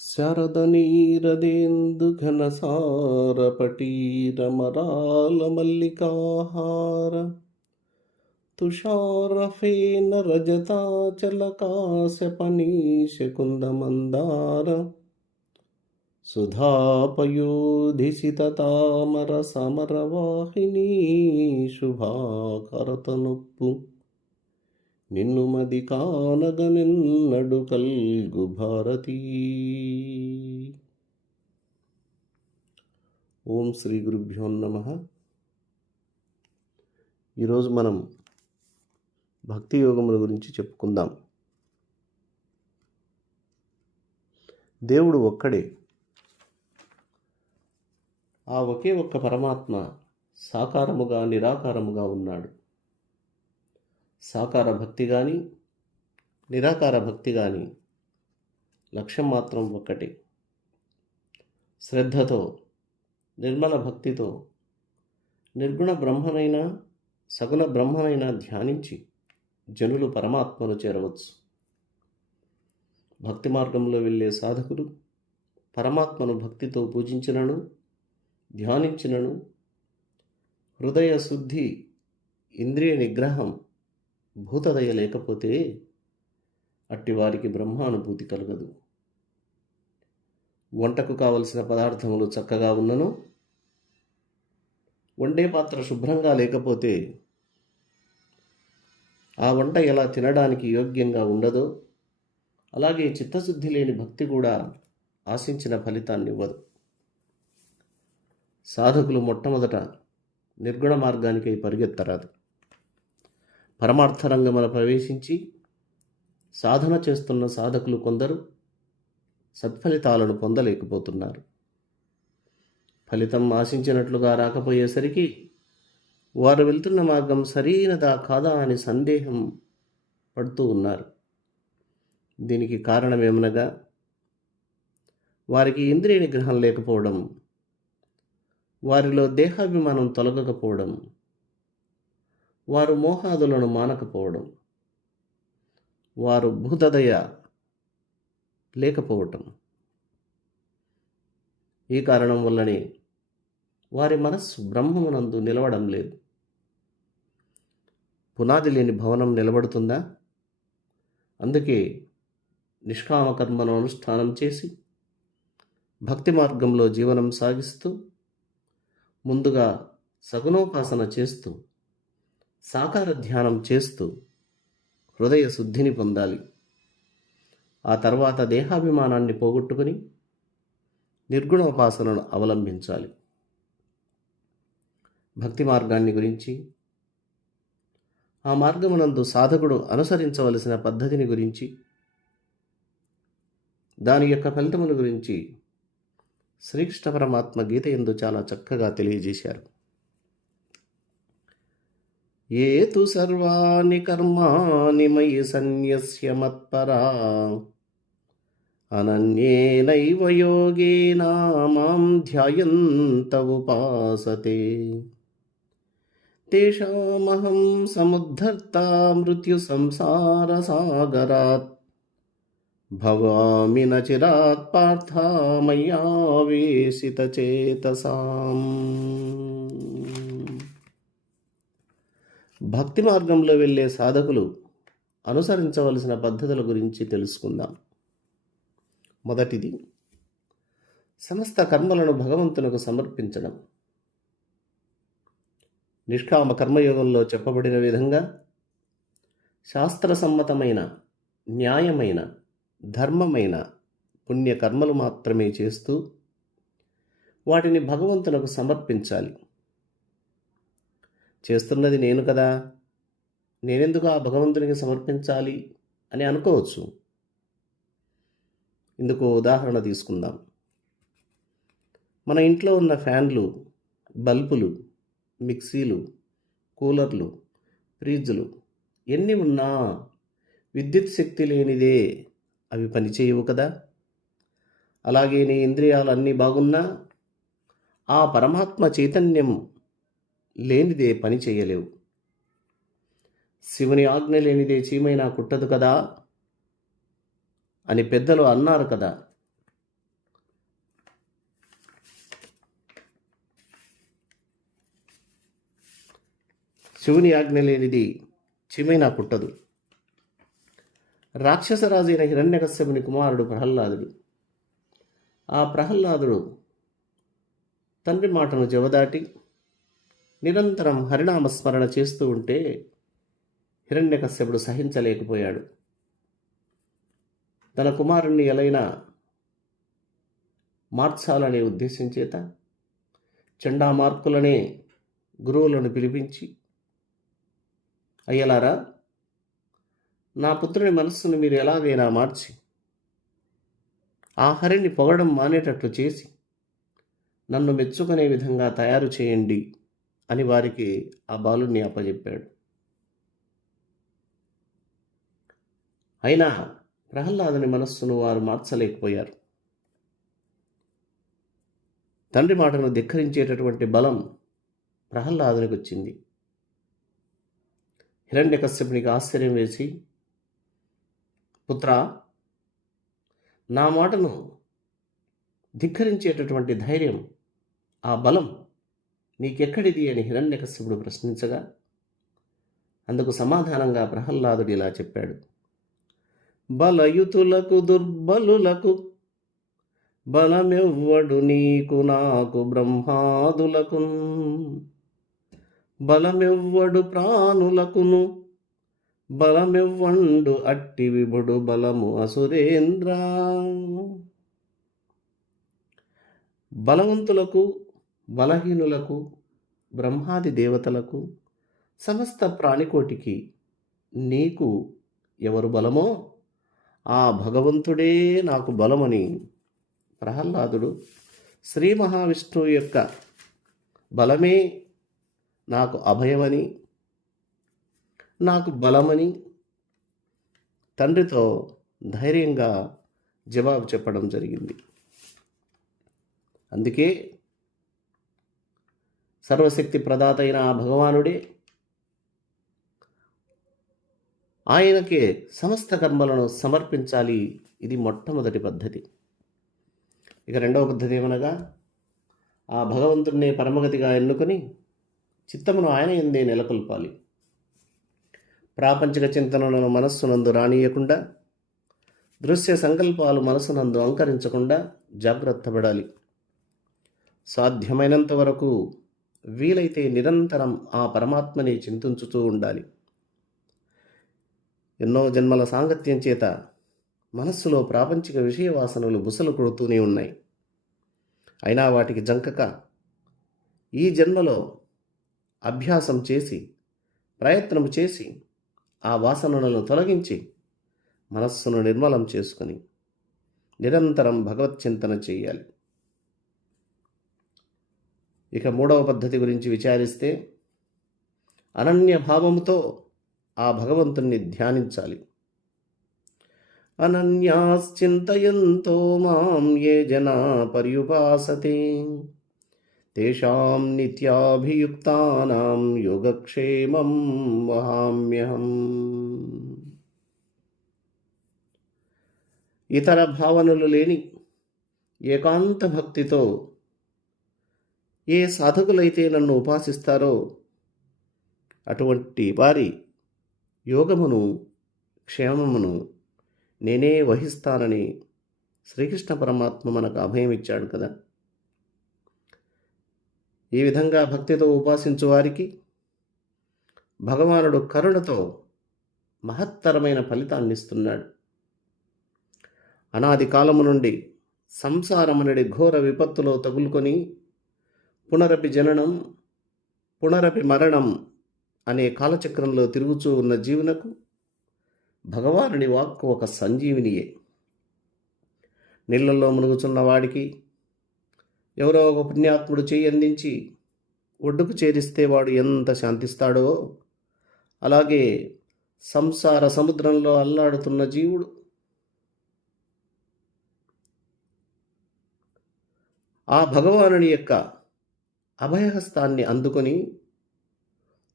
శరదనీరదేందుఘనసారపటీరమరాళమల్లికాహార తుషారఫేనరజతాచలకాశపనీశకుందమందార సుధాపయోధిసితతామరసమరవాహినీ శుభాకరతనొప్పు నిన్నుమది కానగనెన్నడు కల్గు భారతీ. ఓం శ్రీ గురుభ్యో నమః. ఈరోజు మనం భక్తి యోగముల గురించి చెప్పుకుందాం. దేవుడు ఒక్కడే. ఆ ఒకే ఒక్క పరమాత్మ సాకారముగా నిరాకారముగా ఉన్నాడు. సాకార భక్తి కానీ నిరాకార భక్తి కానీ లక్ష్యం మాత్రం ఒక్కటే. శ్రద్ధతో నిర్మల భక్తితో నిర్గుణ బ్రహ్మనైనా సగుణ బ్రహ్మనైనా ధ్యానించి జనులు పరమాత్మను చేరవచ్చు. భక్తి మార్గంలో వెళ్ళే సాధకులు పరమాత్మను భక్తితో పూజించినను ధ్యానించినను హృదయ శుద్ధి ఇంద్రియ నిగ్రహం భూతదయ లేకపోతే అట్టివారికి బ్రహ్మానుభూతి కలగదు. వంటకు కావలసిన పదార్థములు చక్కగా ఉన్నను వండే పాత్ర శుభ్రంగా లేకపోతే ఆ వంట ఎలా తినడానికి యోగ్యంగా ఉండదో అలాగే చిత్తశుద్ధి లేని భక్తి కూడా ఆశించిన ఫలితాన్ని ఇవ్వదు. సాధకులు మొట్టమొదట నిర్గుణ మార్గానికై పరిగెత్తరాదు. పరమార్థ రంగమున ప్రవేశించి సాధన చేస్తున్న సాధకులు కొందరు సత్ఫలితాలను పొందలేకపోతున్నారు. ఫలితం ఆశించినట్లుగా రాకపోయేసరికి వారు వెళ్తున్న మార్గం సరైనదా కాదా అని సందేహం పడుతూ ఉన్నారు. దీనికి కారణమేమనగా వారికి ఇంద్రియ నిగ్రహం లేకపోవడం, వారిలో దేహాభిమానం తొలగకపోవడం, వారు మోహాదులను మానకపోవడం, వారు భూతదయ లేకపోవటం. ఈ కారణం వల్లనే వారి మనస్సు బ్రహ్మమునందు నిలవడం లేదు. పునాది లేని భవనం నిలబడుతుందా? అందుకే నిష్కామ కర్మను అనుష్ఠానం చేసి భక్తి మార్గంలో జీవనం సాగిస్తూ ముందుగా సగుణోపాసన చేస్తూ సాకార ధ్యానం చేస్తూ హృదయ శుద్ధిని పొందాలి. ఆ తర్వాత దేహాభిమానాన్ని పోగొట్టుకుని నిర్గుణోపాసనను అవలంబించాలి. భక్తి మార్గాన్ని గురించి, ఆ మార్గమునందు సాధకుడు అనుసరించవలసిన పద్ధతిని గురించి, దాని యొక్క ఫలితముల గురించి శ్రీకృష్ణ పరమాత్మ గీత యందు చాలా చక్కగా తెలియజేశారు. ఏ తు సర్వాణి కర్మాణి మయి సన్యస్య మత్పరా అనన్యేనైవ యోగేన మాం ధ్యాయంత ఉపాసతే తేషామహం సముద్ధర్తా మృత్యు సంసార సాగరాత్ భవామి న చిరాత్ పార్థ మయ్యావేశిత చేతసాం. భక్తి మార్గంలో వెళ్ళే సాధకులు అనుసరించవలసిన పద్ధతుల గురించి తెలుసుకుందాం. మొదటిది, సమస్త కర్మలను భగవంతునకు సమర్పించడం. నిష్కామ కర్మయోగంలో చెప్పబడిన విధంగా శాస్త్రసమ్మతమైన న్యాయమైన ధర్మమైన పుణ్యకర్మలు మాత్రమే చేస్తూ వాటిని భగవంతునకు సమర్పించాలి. చేస్తున్నది నేను కదా, నేనెందుకు ఆ భగవంతునికి సమర్పించాలి అని అనుకోవచ్చు. ఇందుకు ఉదాహరణ తీసుకుందాం. మన ఇంట్లో ఉన్న ఫ్యాన్లు, బల్బులు, మిక్సీలు, కూలర్లు, ఫ్రిడ్జ్లు ఎన్ని ఉన్నా విద్యుత్ శక్తి లేనిదే అవి పనిచేయవు కదా. అలాగే నీ ఇంద్రియాలు అన్నీ బాగున్నా ఆ పరమాత్మ చైతన్యం లేనిదే పని చేయలేవు. శివుని ఆజ్ఞ లేనిదే చీమైనా కుట్టదు కదా అని పెద్దలు అన్నారు కదా. శివుని ఆజ్ఞ లేనిది చీమైనా పుట్టదు. రాక్షసరాజైన హిరణ్యకశ్యపుని కుమారుడు ప్రహ్లాదుడు. ఆ ప్రహ్లాదుడు తండ్రి మాటను జవదాటి నిరంతరం హరినామస్మరణ చేస్తూ ఉంటే హిరణ్యకశ్యపుడు సహించలేకపోయాడు. తన కుమారుణ్ణి ఎలైనా మార్చాలనే ఉద్దేశం చేత చండామార్కులనే గురువులను పిలిపించి, అయ్యలారా, నా పుత్రుని మనస్సును మీరు ఎలాగైనా మార్చి ఆ హరిని పొగడం మానేటట్లు చేసి నన్ను మెచ్చుకునే విధంగా తయారు చేయండి అని వారికి ఆ బాలుణ్ణి అప్పజెప్పాడు. అయినా ప్రహ్లాదుని మనస్సును వారు మార్చలేకపోయారు. తండ్రి మాటను ధిక్కరించేటటువంటి బలం ప్రహ్లాదునికి వచ్చింది. హిరణ్యకశ్యపునికి ఆశ్చర్యం వేసి, పుత్రా, నా మాటను ధిక్కరించేటటువంటి ధైర్యం, ఆ బలం నీకెక్కడిది అని హిరణ్యకశ్యపుడు ప్రశ్నించగా అందుకు సమాధానంగా ప్రహ్లాదుడు ఇలా చెప్పాడు: బలయుతులకు దుర్బలులకు బలమెవ్వడు నీకు నాకు బ్రహ్మాదులకు, బలమెవ్వడు ప్రాణులకును బలమెవ్వండు అట్టి విభుడు బలము అసురేంద్ర. బలవంతులకు బలహీనులకు బ్రహ్మాది దేవతలకు సమస్త ప్రాణికోటికి నీకు ఎవరు బలమో ఆ భగవంతుడే నాకు బలమని ప్రహ్లాదుడు శ్రీ మహావిష్ణువు యొక్క బలమే నాకు అభయమని, నాకు బలమని తండ్రితో ధైర్యంగా జవాబు చెప్పడం జరిగింది. అందుకే సర్వశక్తి ప్రదాత అయిన ఆ భగవానుడే ఆయనకే సమస్త కర్మలను సమర్పించాలి. ఇది మొట్టమొదటి పద్ధతి. ఇక రెండవ పద్ధతి ఏమనగా, ఆ భగవంతుడినే పరమగతిగా ఎన్నుకొని చిత్తమును ఆయన ఎందే నెలకొల్పాలి. ప్రాపంచిక చింతనలను మనస్సునందు రానియకుండా, దృశ్య సంకల్పాలు మనసునందు అంకరించకుండా జాగ్రత్త పడాలి. సాధ్యమైనంత వరకు వీలైతే నిరంతరం ఆ పరమాత్మని చింతించుతూ ఉండాలి. ఎన్నో జన్మల సాంగత్యం చేత మనస్సులో ప్రాపంచిక విషయ వాసనలు బుసలు కొడుతూనే ఉన్నాయి. అయినా వాటికి జంకక ఈ జన్మలో అభ్యాసం చేసి, ప్రయత్నం చేసి ఆ వాసనలను తొలగించి మనస్సును నిర్మలం చేసుకొని నిరంతరం భగవత్ చింతన చేయాలి. ఇక మూడవ పద్ధతి గురించి విచారిస్తే, అనన్య భావముతో ఆ భగవంతుణ్ణి ధ్యానించాలి. అనన్యాశ్చింతయంతో మాం ఏ జనా పర్యుపాసతే తేషాం నిత్యాభియుక్తానాం యోగక్షేమం వహామ్యహం. ఇతర భావనలు లేని ఏకాంత భక్తితో ఏ సాధకులైతే నన్ను ఉపాసిస్తారో అటువంటి వారి యోగమును, క్షేమమును నేనే వహిస్తానని శ్రీకృష్ణ పరమాత్మ మనకు అభయం ఇచ్చాడు కదా. ఈ విధంగా భక్తితో ఉపాసించు వారికి భగవానుడు కరుణతో మహత్తరమైన ఫలితాన్ని ఇస్తున్నాడు. అనాది కాలము నుండి సంసారమనడి ఘోర విపత్తులో తగులుకొని పునరపి జననం పునరపి మరణం అనే కాలచక్రంలో తిరుగుతూ ఉన్న జీవునకు భగవానుని వాక్కు ఒక సంజీవినియే. నీళ్లలో మునుగుచున్న వాడికి ఎవరో ఒక పుణ్యాత్ముడు చేయి అందించి ఒడ్డుకు చేరిస్తే వాడు ఎంత శాంతిస్తాడో, అలాగే సంసార సముద్రంలో అల్లాడుతున్న జీవుడు ఆ భగవానుని యొక్క అభయహస్తాన్ని అందుకొని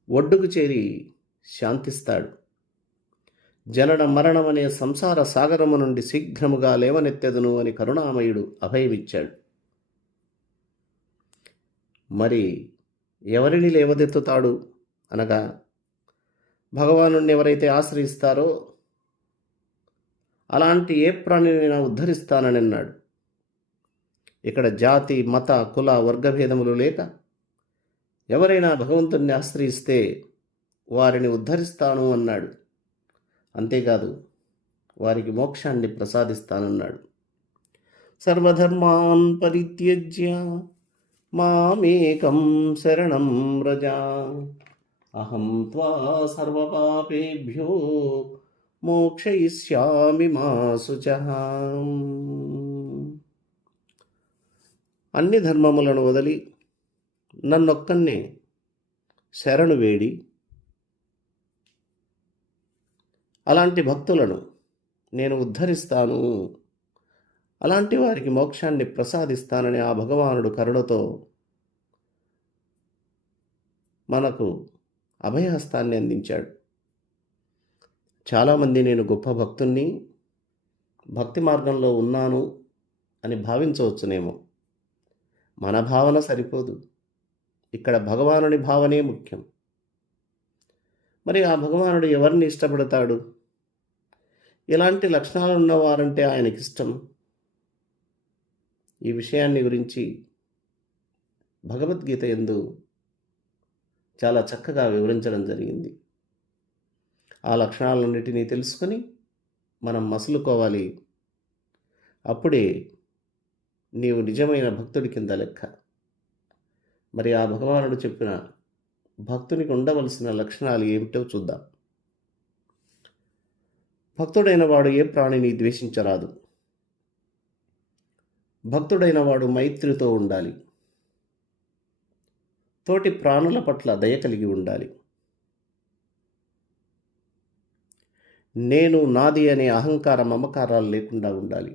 ఒడ్డుకు చేరి శాంతిస్తాడు. జనన మరణం అనే సంసార సాగరము నుండి శీఘ్రముగా లేవనెత్తెదను అని కరుణామయుడు అభయమిచ్చాడు. మరి ఎవరిని లేవదెత్తుతాడు అనగా భగవానుడిని ఎవరైతే ఆశ్రయిస్తారో అలాంటి ఏ ప్రాణినైనా ఉద్ధరిస్తానని అన్నాడు. ఇక్కడ జాతి, మత, కుల, వర్గభేదములు లేక ఎవరైనా భగవంతుణ్ణి ఆశ్రయిస్తే వారిని ఉద్ధరిస్తాను అన్నాడు. అంతేకాదు వారికి మోక్షాన్ని ప్రసాదిస్తానన్నాడు. సర్వధర్మాన్ పరిత్యజ్య మామేకం శరణం వ్రజ అహం త్వా సర్వపాపేభ్యో మోక్షయిష్యామి మా శుచః. అన్ని ధర్మములను వదిలి నన్నొక్కన్నే శరణు వేడి అలాంటి భక్తులను నేను ఉద్ధరిస్తాను, అలాంటి వారికి మోక్షాన్ని ప్రసాదిస్తానని ఆ భగవానుడు కరుణతో మనకు అభయహస్తాన్ని అందించాడు. చాలామంది నేను గొప్ప భక్తుణ్ణి, భక్తి మార్గంలో ఉన్నాను అని భావించవచ్చునేమో. మన భావన సరిపోదు, ఇక్కడ భగవానుడి భావనే ముఖ్యం. మరి ఆ భగవానుడు ఎవరిని ఇష్టపడతాడు? ఎలాంటి లక్షణాలు ఉన్నవారంటే ఆయనకిష్టం? ఈ విషయాన్ని గురించి భగవద్గీత యందు చాలా చక్కగా వివరించడం జరిగింది. ఆ లక్షణాలన్నిటినీ తెలుసుకొని మనం మసులుకోవాలి. అప్పుడే నీవు నిజమైన భక్తుడి కింద లెక్క. మరి ఆ భగవానుడు చెప్పిన భక్తునికి ఉండవలసిన లక్షణాలు ఏమిటో చూద్దాం. భక్తుడైన వాడు ఏ ప్రాణిని ద్వేషించరాదు. భక్తుడైన వాడు మైత్రితో ఉండాలి. తోటి ప్రాణుల పట్ల దయ కలిగి ఉండాలి. నేను, నాది అనే అహంకార మమకారాలు లేకుండా ఉండాలి.